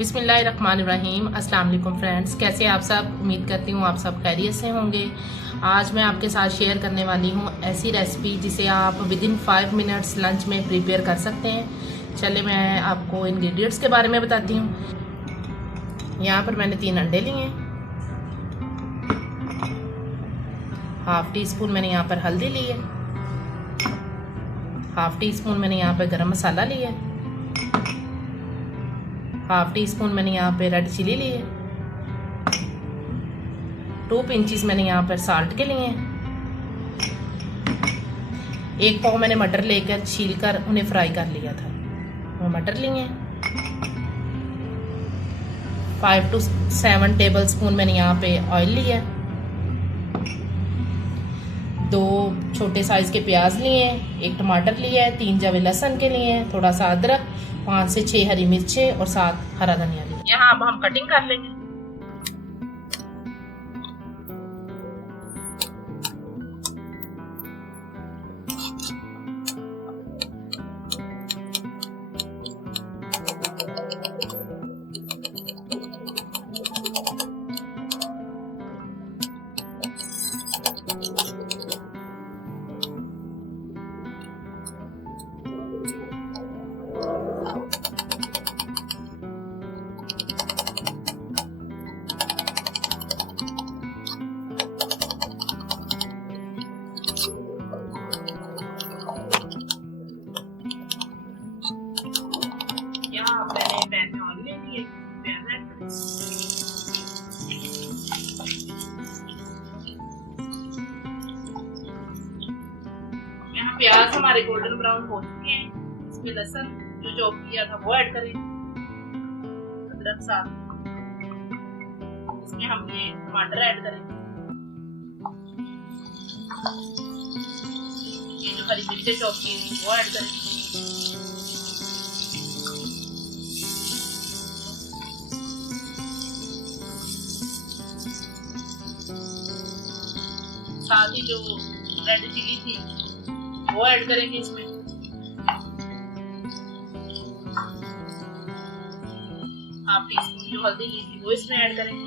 बिस्मिल्लाहिर्रहमानिर्रहीम। अस्सलाम वालेकुम फ्रेंड्स, कैसे आप सब? उम्मीद करती हूँ आप सब खैरियत से होंगे। आज मैं आपके साथ शेयर करने वाली हूँ ऐसी रेसिपी जिसे आप विद इन 5 मिनट्स लंच में प्रिपेयर कर सकते हैं। चले मैं आपको इंग्रेडिएंट्स के बारे में बताती हूँ। यहाँ पर मैंने 3 अंडे लिए हैं, हाफ टी स्पून मैंने यहाँ पर हल्दी ली है, हाफ टी स्पून मैंने यहाँ पर गरम मसाला लिया है, हाफ टी स्पून मैंने यहाँ पे रेड चिली ली है, 2 पिंचेस मैंने यहाँ पर साल्ट के लिए हैं, 1 पाव मैंने मटर लेकर छील कर उन्हें फ्राई कर लिया था, वो मटर लिए हैं। 5 to 7 टेबल स्पून मैंने यहाँ पे ऑयल लिया है, 2 छोटे साइज के प्याज लिए हैं, 1 टमाटर लिया है, 3 जवे लहसुन के लिए हैं, थोड़ा सा अदरक, 5 से 6 हरी मिर्चें और 7 हरा धनिया लिया। यहाँ अब हम कटिंग कर लेंगे। यहाँ मैंने पैन में ऑयल ले लिए, यहाँ प्याज हमारे गोल्डन ब्राउन हो चुके हैं। इसमें लहसुन जो चॉप किया था वो ऐड करें, अदरक साथ, इसमें हम ये टमाटर ऐड करें, ये जो हरी मिर्चें चॉप की थी वो ऐड करें, साथ ही जो रेड चिली थी वो ऐड करेंगे इसमें। हाफ टी स्पून जो हल्दी ली थी वो इसमें ऐड करेंगे।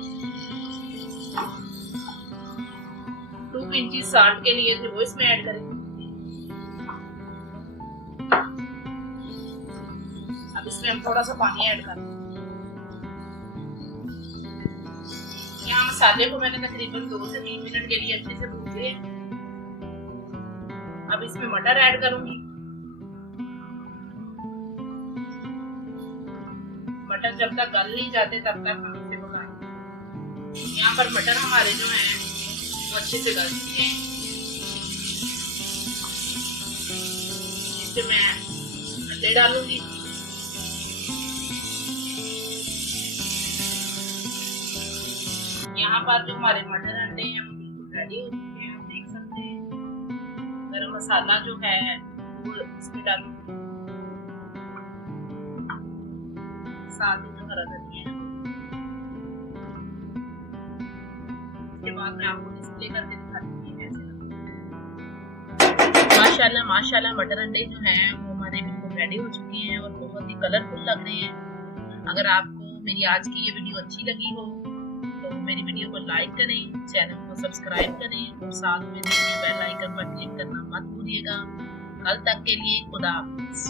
2 पिंचेस साल्ट के लिए थे वो इसमें ऐड करेंगे। अब इसमें हम थोड़ा सा पानी ऐड करेंगे। यहाँ मसाले को मैंने तकरीबन 2 से 3 मिनट के लिए अच्छे से भून लिया। अब इसमें मटर ऐड करूंगी। मटर जब तक गल नहीं जाते तब तक हम इसे पकाएंगे। यहाँ पर मटर हमारे जो हैं वो अच्छे से गल चुके हैं। इसमें मैं अंडे डालूंगी। यहाँ पर जो हमारे मटर अंडे हैं वो बिल्कुल रेडी हो चुके हैं, आप देख सकते हैं। गरम मसाला जो है वो इसमें डालूंगी, साथ ही जो हरा धनिया है। इसके बाद मैं आपको डिस्प्ले करके दिखाती हूँ कैसे लगता है। माशाल्लाह माशाल्लाह मटर अंडे जो हैं वो हमारे बिल्कुल रेडी हो चुके हैं और बहुत ही कलरफुल लग रहे हैं। अगर आपको मेरी आज की ये वीडियो अच्छी लगी हो तो मेरी वीडियो को लाइक करें, चैनल को सब्सक्राइब करें और साथ में बेल आइकन पर क्लिक करना मत भूलिएगा। कल तक के लिए खुदा हाफिज़।